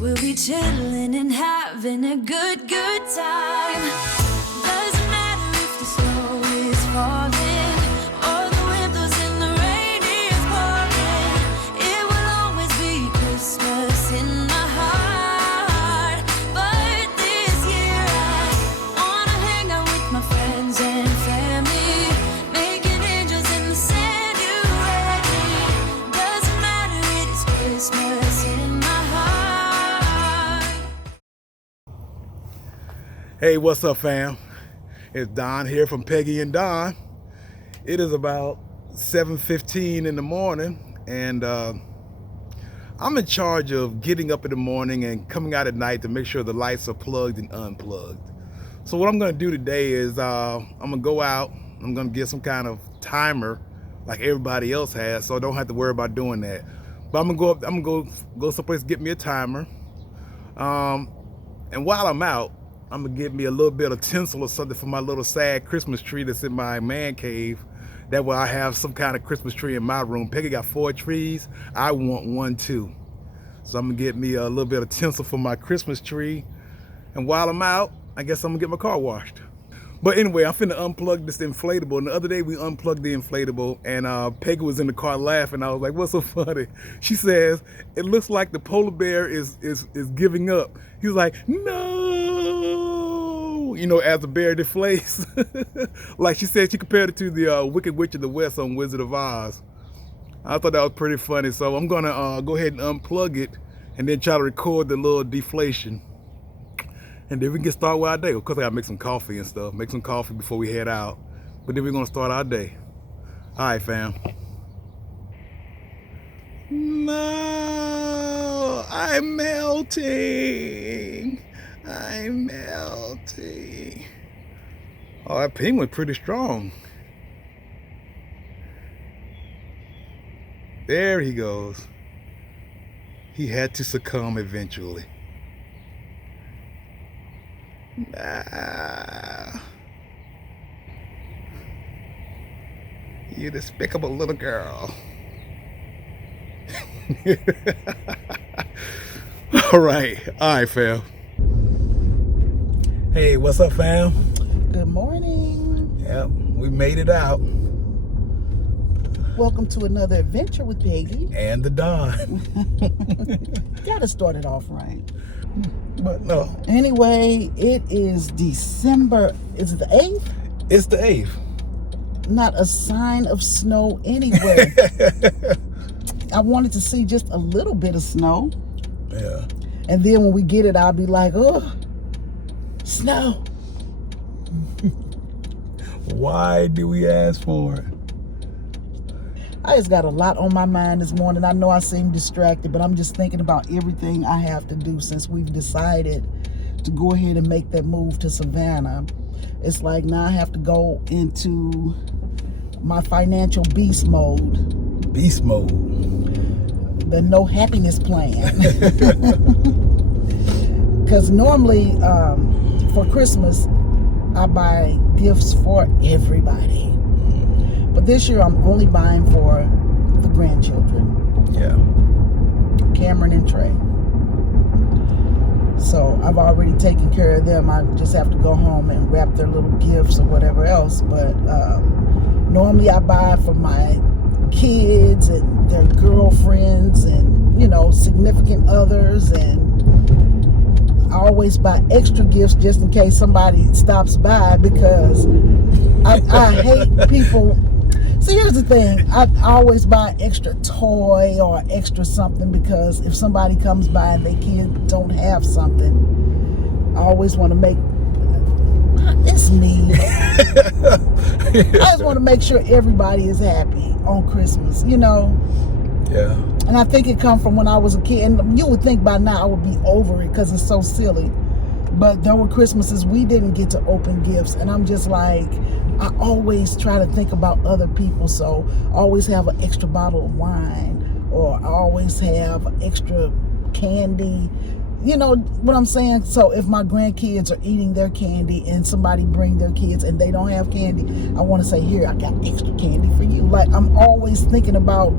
We'll be chilling and having a good time. Doesn't matter if the snow is falling or the wind blows and the rain is pouring. It will always be Christmas in my heart. But this year I wanna hang out with my friends and family, making angels in the sand. You ready? Doesn't matter, it is Christmas in my heart. Hey, what's up, fam? It's Don here from Peggy and Don. It is about 7:15 in the morning, and I'm in charge of getting up in the morning and coming out at night to make sure the lights are plugged and unplugged. So what I'm gonna do today is I'm gonna go out. I'm gonna get some kind of timer like everybody else has, so I don't have to worry about doing that. But I'm gonna go someplace to get me a timer. And while I'm out, I'm gonna get me a little bit of tinsel or something for my little sad Christmas tree that's in my man cave. That way I have some kind of Christmas tree in my room. Peggy got 4 trees. I want one too. So I'm gonna get me a little bit of tinsel for my Christmas tree. And while I'm out, I guess I'm gonna get my car washed. But anyway, I'm finna unplug this inflatable. And the other day we unplugged the inflatable, and Peggy was in the car laughing. I was like, what's so funny? She says, it looks like the polar bear is giving up. He was like, no, you know, as the bear deflates. Like she said, she compared it to the Wicked Witch of the West on Wizard of Oz. I thought that was pretty funny. So I'm gonna go ahead and unplug it and then try to record the little deflation. And then we can get started with our day. Of course, I gotta make some coffee and stuff. Make some coffee before we head out. But then we're gonna start our day. All right, fam. No, I'm melting. I'm melting. Oh, that penguin's pretty strong. There he goes. He had to succumb eventually. Nah. You despicable little girl. All right, fam. Hey, what's up, fam? Good morning. Yep, we made it out. Welcome to another adventure with Peggy. And the Don. Gotta start it off right. But no. Anyway, it is December. Is it the 8th? It's the 8th. Not a sign of snow anywhere. I wanted to see just a little bit of snow. Yeah. And then when we get it, I'll be like, oh, snow. Why do we ask for it? I just got a lot on my mind this morning. I know I seem distracted, but I'm just thinking about everything I have to do since we've decided to go ahead and make that move to Savannah. It's like now I have to go into my financial beast mode. Beast mode. The no happiness plan. Because normally for Christmas, I buy gifts for everybody. But this year, I'm only buying for the grandchildren. Yeah. Cameron and Trey. So I've already taken care of them. I just have to go home and wrap their little gifts or whatever else. But normally I buy for my kids and their girlfriends and, you know, significant others. And I always buy extra gifts just in case somebody stops by, because I hate people. See, here's the thing. I always buy extra toy or extra something, because if somebody comes by and their kid don't have something, I always want to make, it's me. I just want to make sure everybody is happy on Christmas, you know? Yeah. And I think it comes from when I was a kid. And you would think by now I would be over it because it's so silly. But there were Christmases we didn't get to open gifts. And I'm just like, I always try to think about other people. So I always have an extra bottle of wine, or I always have extra candy. You know what I'm saying? So if my grandkids are eating their candy and somebody bring their kids and they don't have candy, I want to say, here, I got extra candy for you. Like, I'm always thinking about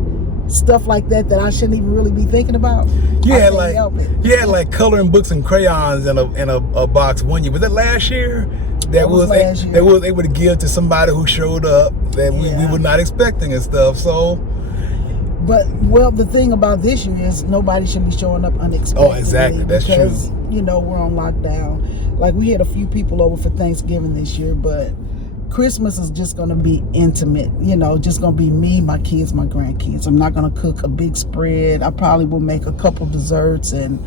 stuff like that I shouldn't even really be thinking about. Yeah, I can't help it. yeah, like coloring books and crayons in a box one year. Was that last year? That was last year. That was able to give to somebody who showed up that we were not expecting and stuff. So, but well, the thing about this year is nobody should be showing up unexpectedly. Oh, exactly. That's because, true. You know, we're on lockdown. Like, we had a few people over for Thanksgiving this year, but Christmas is just going to be intimate, you know, just going to be me, my kids, my grandkids. I'm not going to cook a big spread. I probably will make a couple desserts, and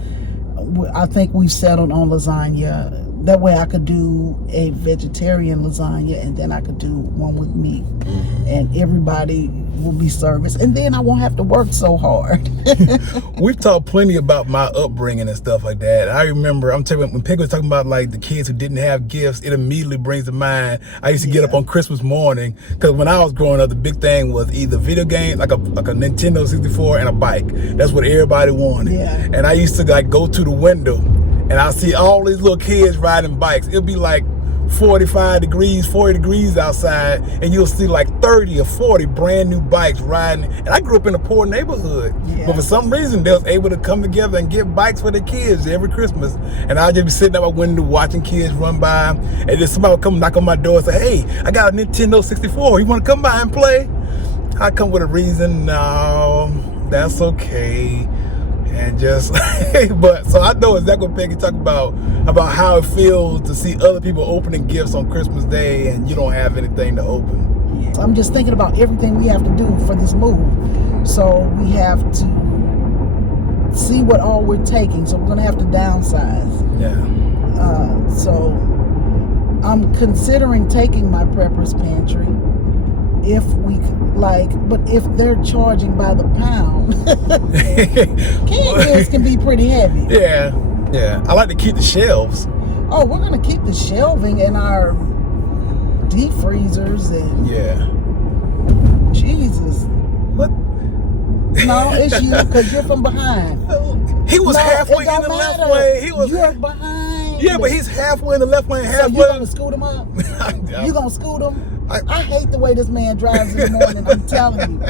I think we've settled on lasagna. That way I could do a vegetarian lasagna, and then I could do one with meat, and everybody will be serviced, and then I won't have to work so hard. We've talked plenty about my upbringing and stuff like that. I remember, I'm telling you, when Peggy was talking about like the kids who didn't have gifts, it immediately brings to mind. I used to get up on Christmas morning, because when I was growing up, the big thing was either video games, like a Nintendo 64 and a bike. That's what everybody wanted. Yeah. And I used to like go to the window, and I see all these little kids riding bikes. It'll be like 45 degrees, 40 degrees outside, and you'll see like 30 or 40 brand new bikes riding. And I grew up in a poor neighborhood, but for some reason they was able to come together and get bikes for their kids every Christmas. And I'd just be sitting at my window watching kids run by, and then somebody would come knock on my door and say, "Hey, I got a Nintendo 64. You want to come by and play?" I come with a reason. No, that's okay. And just, but so I know exactly what Peggy talked about how it feels to see other people opening gifts on Christmas Day and you don't have anything to open. I'm just thinking about everything we have to do for this move. So we have to see what all we're taking. So we're going to have to downsize. Yeah. So I'm considering taking my prepper's pantry. If we but if they're charging by the pound, canned goods can be pretty heavy. Yeah, yeah. I like to keep the shelves. Oh, we're gonna keep the shelving in our deep freezers and Jesus. What? No, it's you because you're from behind. He was halfway in the left lane. You're behind. Yeah, but he's halfway in the left lane. Halfway. So you gonna scoot him up? You gonna scoot him? I hate the way this man drives in the morning. I'm telling you.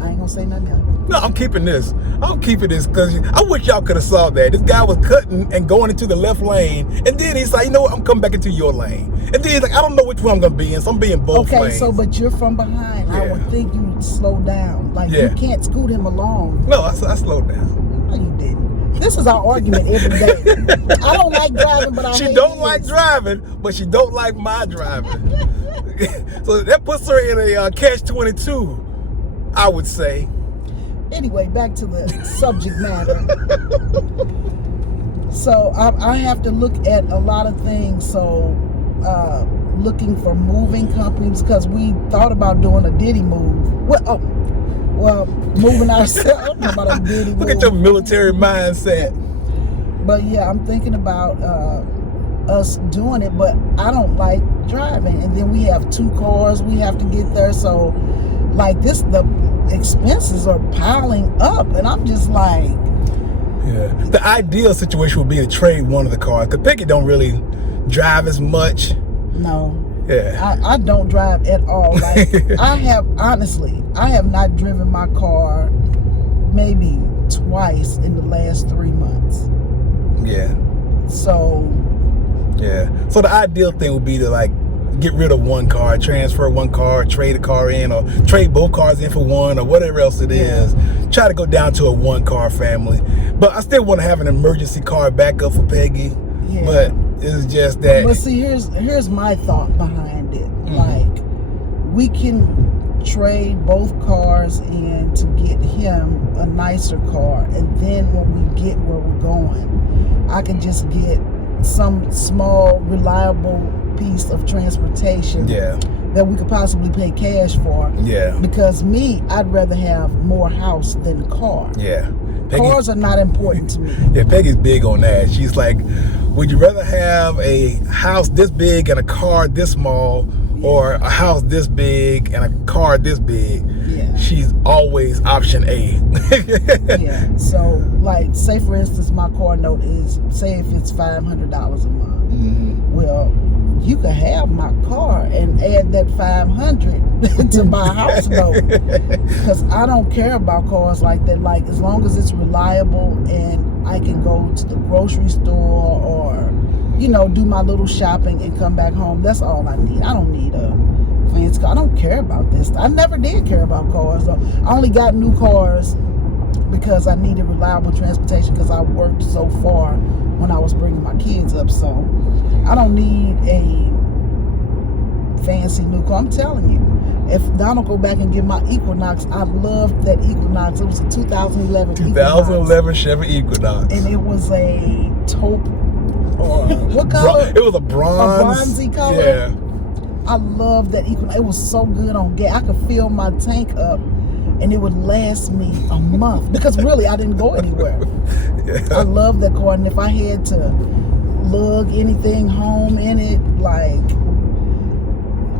I ain't gonna say nothing else. No, I'm keeping this. I'm keeping this because I wish y'all could have saw that. This guy was cutting and going into the left lane, and then he's like, "You know what? I'm coming back into your lane." And then he's like, "I don't know which one I'm gonna be in, so I'm being both lanes." Okay, so but you're from behind. I would think you'd slow down. Like you can't scoot him along. No, I slowed down. No, you didn't. This is our argument every day. I don't like driving, but she don't like driving, but she don't like my driving. So that puts her in a catch-22, I would say. Anyway, back to the subject matter. So I have to look at a lot of things. So looking for moving companies, because we thought about doing a Diddy move. Well, moving ourselves. About a Diddy move. Look at your military mindset. But yeah, I'm thinking about us doing it, but I don't like driving, and then we have 2 cars we have to get there, so like the expenses are piling up, and I'm just like, the ideal situation would be to trade one of the cars, because Peggy don't really drive as much. No, I don't drive at all. Like I have not driven my car maybe twice in the last 3 months. So the ideal thing would be to like get rid of one car, transfer one car, trade a car in, or trade both cars in for one, or whatever else it is. Try to go down to a 1-car family. But I still want to have an emergency car backup for Peggy. But it's just that. But see, here's my thought behind it. Like, we can trade both cars in to get him a nicer car, and then when we get where we're going, I can just get some small, reliable piece of transportation that we could possibly pay cash for. Because I'd rather have more house than car. Cars are not important to me. Peggy's big on that. She's like, would you rather have a house this big and a car this small, or a house this big and a car this big? She's always option A. So like, say for instance, my car note is, say if it's $500 a month. Well, you could have my car and add that $500 to my house note, because I don't care about cars like that. Like, as long as it's reliable and I can go to the grocery store or, you know, do my little shopping and come back home, that's all I need. I don't need a fancy car. I don't care about this. I never did care about cars though. I only got new cars because I needed reliable transportation, because I worked so far when I was bringing my kids up. So I don't need a fancy new car. I'm telling you, if Donald go back and get my Equinox, I loved that Equinox. It was a 2011 2011 Chevy Equinox, and it was a taupe, or what color? It was a bronze. A bronzy color. Yeah. I loved that Equinox. It was so good on gas. I could fill my tank up and it would last me a month, because really I didn't go anywhere. Yeah. I love that car, and if I had to lug anything home in it, like,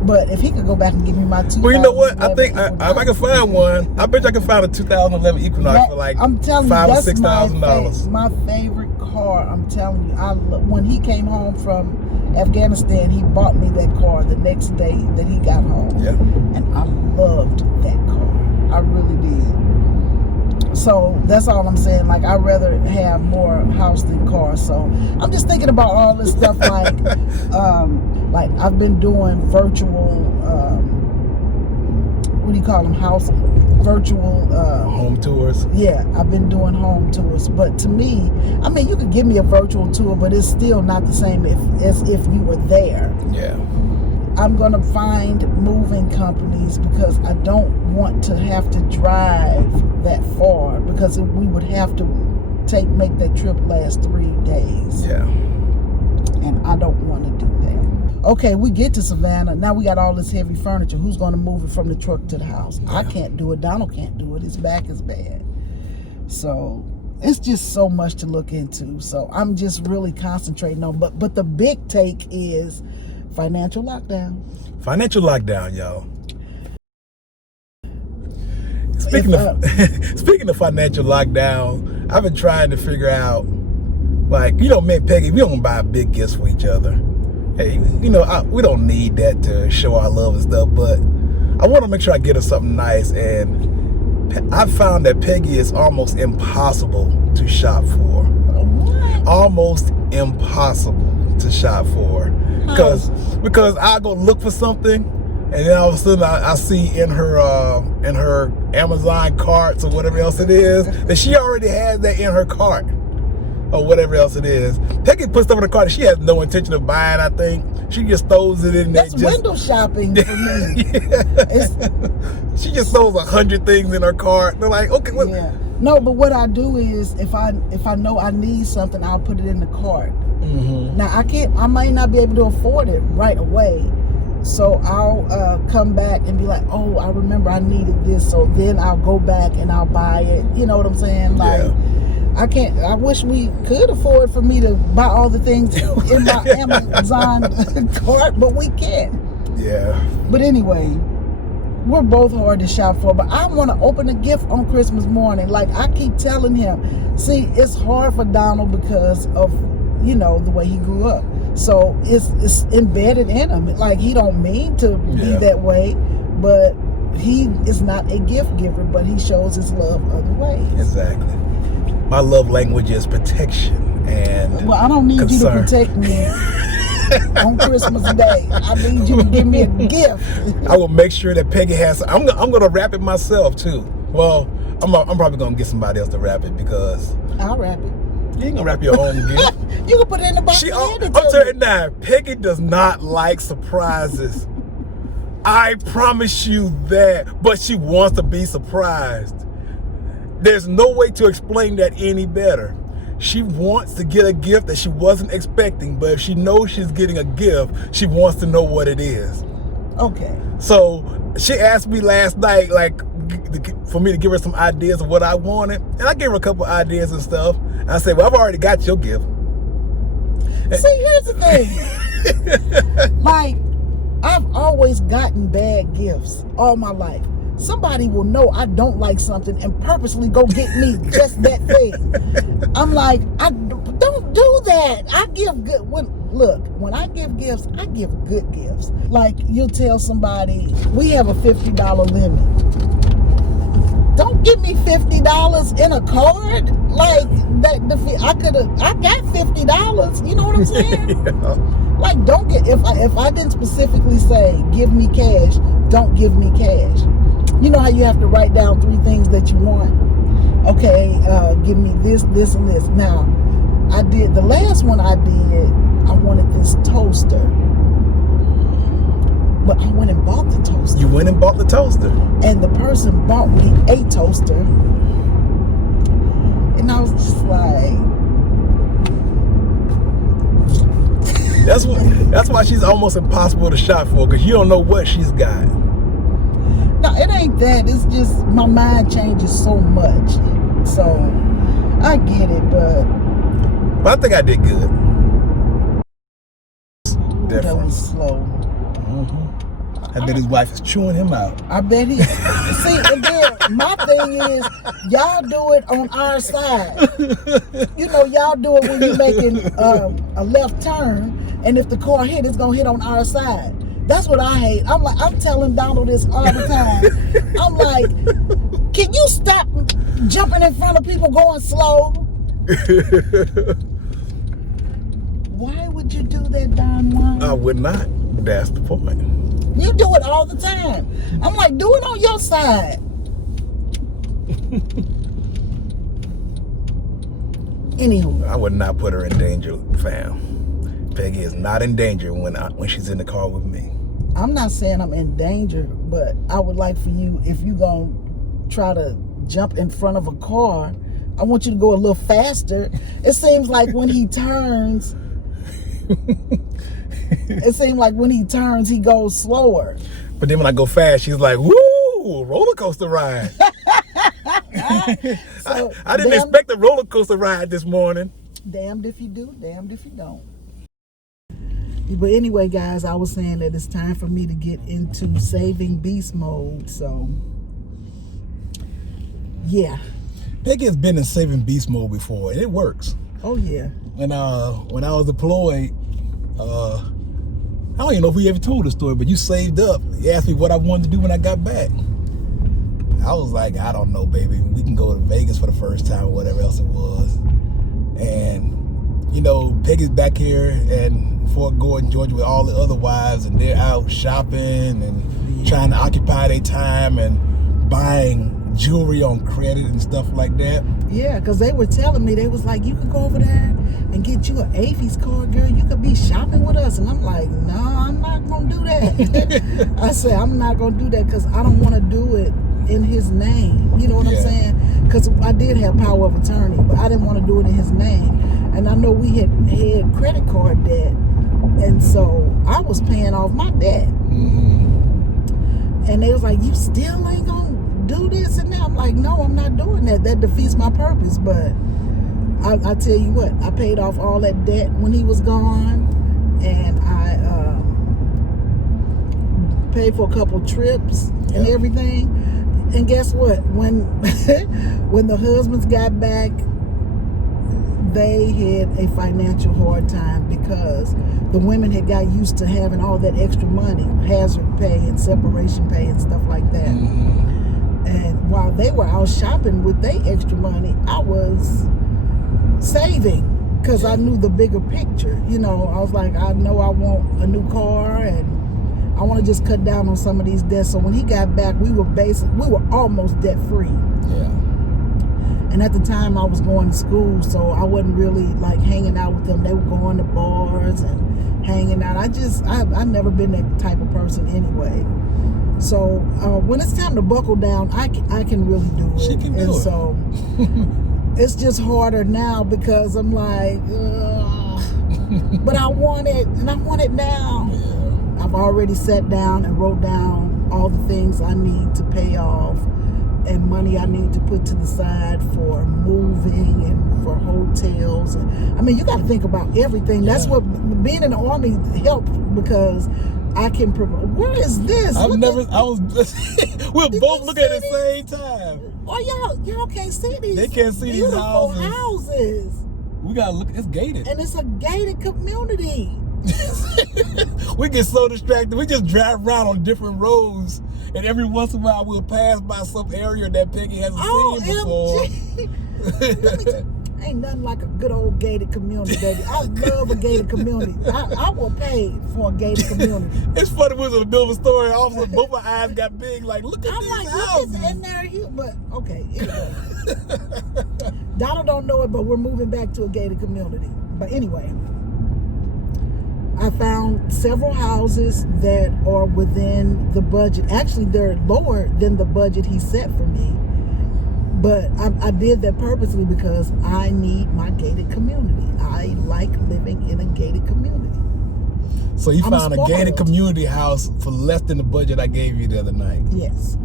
but if he could go back and give me my 2011 Well, you know what? I think if Equinox, I can find one, I bet you I can find a 2011 Equinox for like I'm telling $5,000 you, or $6,000. my favorite car. I'm telling you, when he came home from Afghanistan, he bought me that car the next day that he got home. Yeah. And I loved that car. I really did. So that's all I'm saying. Like, I'd rather have more house than car. So I'm just thinking about all this stuff, like I've been doing virtual, what do you call them? Virtual Home tours. Yeah, I've been doing home tours. But to me, I mean, you could give me a virtual tour, but it's still not the same as if you were there. Yeah. I'm going to find moving companies, because I don't want to have to drive that far, because we would have to make that trip last 3 days. Yeah. And I don't want to do that. Okay, we get to Savannah. Now we got all this heavy furniture. Who's going to move it from the truck to the house? Yeah. I can't do it. Donald can't do it. His back is bad. So it's just so much to look into. So I'm just really concentrating on. But the big take is financial lockdown. Financial lockdown, y'all. Speaking of financial lockdown, I've been trying to figure out, like, you know, me and Peggy, we don't buy big gifts for each other. Hey, you know, we don't need that to show our love and stuff, but I want to make sure I get her something nice, and I found that Peggy is almost impossible to shop for. What? Almost impossible to shop for. Because I go look for something, and then all of a sudden I see in her Amazon carts or whatever else it is that she already has that in her cart or whatever else it is. Peggy puts stuff in her cart that she has no intention of buying. I think she just throws it in there. That's window shopping for me. Yeah. She just throws 100 things in her cart. They're like, okay, well, yeah. No, but what I do is, if I know I need something, I'll put it in the cart. Mm-hmm. Now I might not be able to afford it right away, so I'll come back and be like, oh, I remember I needed this, so then I'll go back and I'll buy it. You know what I'm saying? Like, yeah. I wish we could afford for me to buy all the things in my Amazon cart, but we can't. Yeah. But anyway, we're both hard to shop for, but I want to open a gift on Christmas morning. Like, I keep telling him, see, it's hard for Donald because of, you know, the way he grew up. So it's embedded in him. Like, he don't mean to be that way, but he is not a gift giver, but he shows his love other ways. Exactly. My love language is protection and well, I don't need concern. you to protect me on Christmas Day. I need you to give me a gift. I will make sure that Peggy has. I'm gonna wrap it myself too. Well, I'm probably gonna get somebody else to wrap it, because I'll wrap it. You ain't gonna wrap your own gift. You can put it in the box. I'm telling you now, Peggy does not like surprises. I promise you that. But she wants to be surprised. There's no way to explain that any better. She wants to get a gift that she wasn't expecting, but if she knows she's getting a gift, she wants to know what it is. Okay. So she asked me last night, like, for me to give her some ideas of what I wanted, and I gave her a couple ideas and stuff. And I said, well, I've already got your gift. See, here's the thing. Like, I've always gotten bad gifts all my life. Somebody will know I don't like something and purposely go get me just that thing. I'm like, don't do that. I give good. When I give gifts, I give good gifts. Like you'll tell somebody, we have a $50 limit. Don't give me $50 in a card. Like that. I got $50. You know what I'm saying? Yeah. Like, don't get, if I didn't specifically say give me cash, don't give me cash. You know how you have to write down 3 things that you want. Okay, give me this, this, and this. Now, I did the last one I did. I wanted this toaster, but I went and bought the toaster. You went and bought the toaster, and the person bought me a toaster, and I was just like. That's why she's almost impossible to shop for, because you don't know what she's got. No, it ain't that. It's just my mind changes so much. So I get it, but I think I did good. that was slow. I bet his wife is chewing him out. I bet he. See, and then my thing is, y'all do it on our side. You know, y'all do it when you're making a left turn, and if the car hit, it's gonna hit on our side. That's what I hate. I'm telling Donald this all the time. I'm like, can you stop jumping in front of people going slow? Why would you do that, Don Juan? I would not. That's the point. You do it all the time. I'm like, do it on your side. Anywho. I would not put her in danger, fam. Peggy is not in danger when she's in the car with me. I'm not saying I'm in danger, but I would like for you, if you gonna try to jump in front of a car, I want you to go a little faster. It seems like when he turns, he goes slower. But then when I go fast, she's like, woo, roller coaster ride. So, I didn't expect a roller coaster ride this morning. Damned if you do, damned if you don't. But anyway, guys, I was saying that it's time for me to get into saving beast mode. So, yeah. Peggy has been in saving beast mode before, and it works. Oh, yeah. When I was deployed, I don't even know if we ever told the story, but you saved up. You asked me what I wanted to do when I got back. I was like, I don't know, baby. We can go to Vegas for the first time or whatever else it was. And, you know, Peggy's back here in Fort Gordon, Georgia with all the other wives, and they're out shopping and trying to occupy their time and buying jewelry on credit and stuff like that. Yeah, because they were telling me, they was like, you could go over there and get you an Avis card, girl. You could be shopping with us. And I'm like, no, I'm not going to do that. I said, I'm not going to do that because I don't want to do it in his name. You know what I'm saying? Because I did have power of attorney, but I didn't want to do it in his name. And I know we had credit card debt. And so I was paying off my debt. And they was like, you still ain't going to do this and that? I'm like, no, I'm not doing that. That defeats my purpose. But I tell you what, I paid off all that debt when he was gone, and I paid for a couple trips and everything. And guess what? When when the husbands got back, they had a financial hard time because the women had got used to having all that extra money, hazard pay and separation pay and stuff like that. And while they were out shopping with their extra money, I was saving because I knew the bigger picture. You know, I was like, I know I want a new car and I want to just cut down on some of these debts. So when he got back, we were almost debt free. Yeah. And at the time I was going to school, so I wasn't really like hanging out with them. They were going to bars and hanging out. I've never been that type of person anyway. So when it's time to buckle down, I can really do it. She can do it. So it's just harder now because I'm like, but I want it, and I want it now. Yeah. I've already sat down and wrote down all the things I need to pay off and money I need to put to the side for moving and for hotels. I mean, you got to think about everything. Yeah. That's what being in the Army helped because I can provide. Where is this? We're both looking at the same time. Oh, y'all can't see these. They can't see these beautiful houses. We gotta look. It's gated. And it's a gated community. We get so distracted. We just drive around on different roads, and every once in a while we'll pass by some area that Peggy hasn't seen before. Ain't nothing like a good old gated community, baby. I love a gated community. I will pay for a gated community. It's funny, we was in the middle of a story, all of a sudden both our eyes got big, like, look at I'm these like, houses. look at and they're here, but okay. Anyway. Donald don't know it, but we're moving back to a gated community. But anyway, I found several houses that are within the budget. Actually, they're lower than the budget he set for me. But I did that purposely because I need my gated community. I like living in a gated community. So you found a gated community house for less than the budget I gave you the other night. Yes,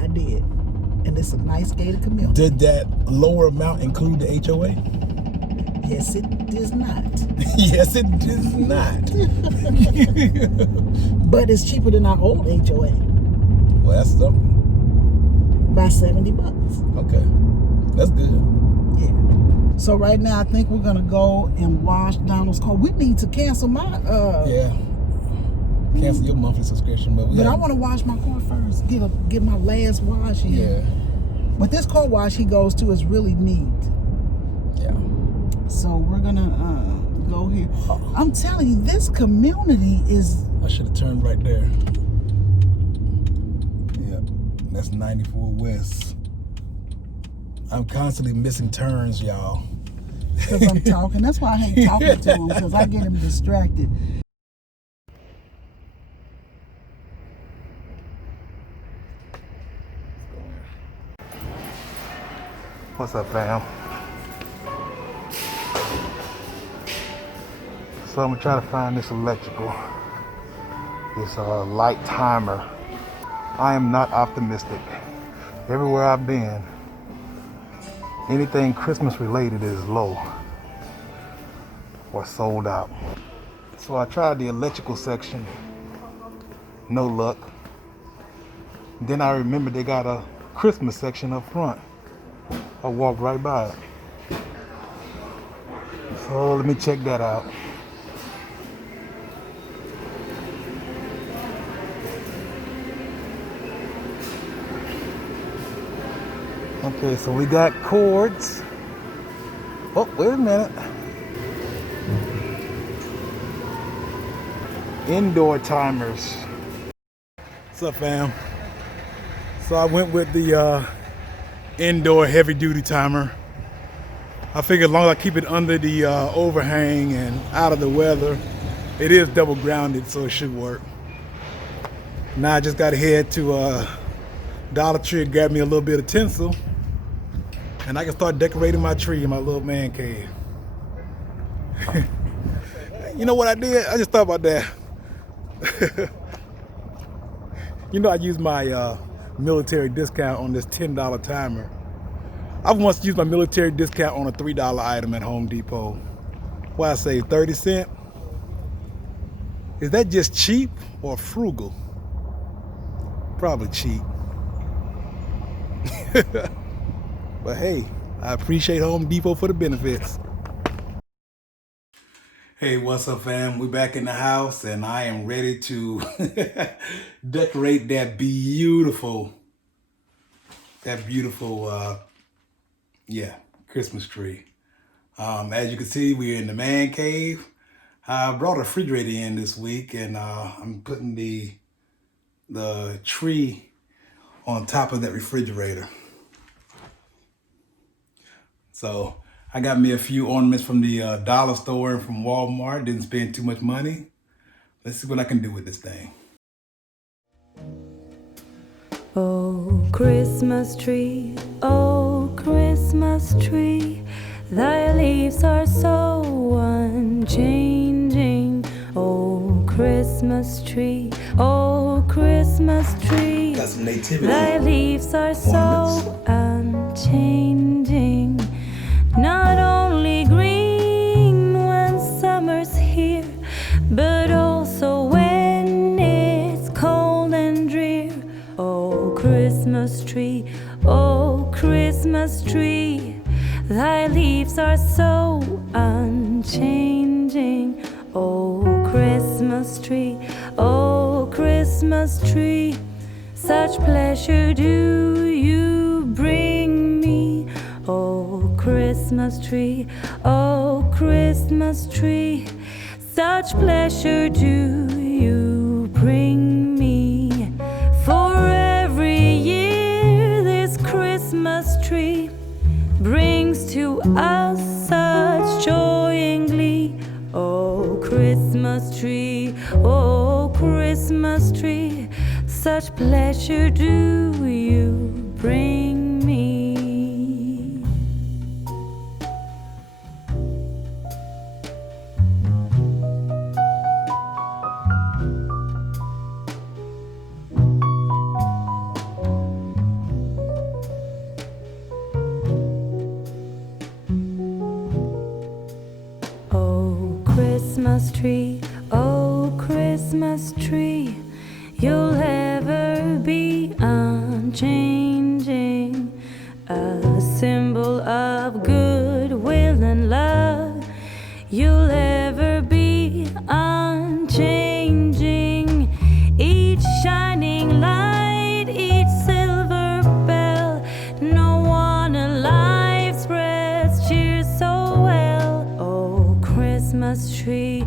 I did. And it's a nice gated community. Did that lower amount include the HOA? Yes, it does not. Yes, it does not. But it's cheaper than our old HOA. Well, that's something. By $70. Okay, that's good. Yeah. So right now, I think we're gonna go and wash Donald's car. We need to cancel my Yeah. Cancel your monthly subscription, but I want to wash my car first. Get my last wash in. Yeah. But this car wash he goes to is really neat. Yeah. So we're gonna go here. I'm telling you, this community is. I should have turned right there. Yeah, that's 94 West. I'm constantly missing turns, y'all. Because I'm talking. That's why I hate talking to him, because I get him distracted. What's up, fam? So I'm gonna try to find this electrical, this light timer. I am not optimistic. Everywhere I've been, anything Christmas related is low or sold out. So I tried the electrical section, no luck. Then I remembered they got a Christmas section up front. I walked right by it. So let me check that out. Okay, so we got cords. Oh, wait a minute. Indoor timers. What's up, fam? So I went with the indoor heavy duty timer. I figured as long as I keep it under the overhang and out of the weather, it is double grounded, so it should work. Now I just got to head to Dollar Tree and grab me a little bit of tinsel, and I can start decorating my tree in my little man cave. You know what I did? I just thought about that. You know, I used my military discount on this $10 timer. I once used my military discount on a $3 item at Home Depot. Why I saved 30 cents? Is that just cheap or frugal? Probably cheap. But hey, I appreciate Home Depot for the benefits. Hey, what's up, fam? We're back in the house and I am ready to decorate that beautiful Christmas tree. As you can see, we're in the man cave. I brought a refrigerator in this week, and I'm putting the tree on top of that refrigerator. So I got me a few ornaments from the dollar store and from Walmart. Didn't spend too much money. Let's see what I can do with this thing. Oh, Christmas tree, thy leaves are so unchanging. Oh, Christmas tree, Got some nativity thy leaves are so unchanging. Not only green when summer's here, but also when it's cold and drear. Oh, Christmas tree, Thy leaves are so unchanging. Oh, Christmas tree, oh, Christmas tree, such pleasure do you bring me. Oh, Christmas tree, oh, Christmas tree, such pleasure do you bring me. For every year this Christmas tree brings to us such joy and glee. Oh, Christmas tree, oh, Christmas tree, such pleasure do you bring me. Christmas tree, oh, Christmas tree, you'll ever be unchanging, a symbol of goodwill and love. You'll ever be unchanging, each shining light, each silver bell, no one alive spreads cheer so well. Oh, Christmas tree,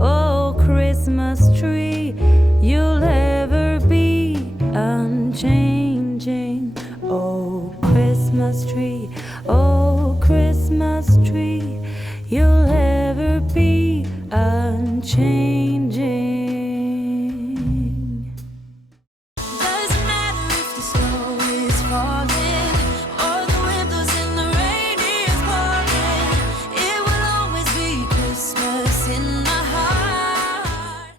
oh, Christmas tree, you'll ever be unchanging. Oh, Christmas tree, oh, Christmas tree, you'll ever be unchanging.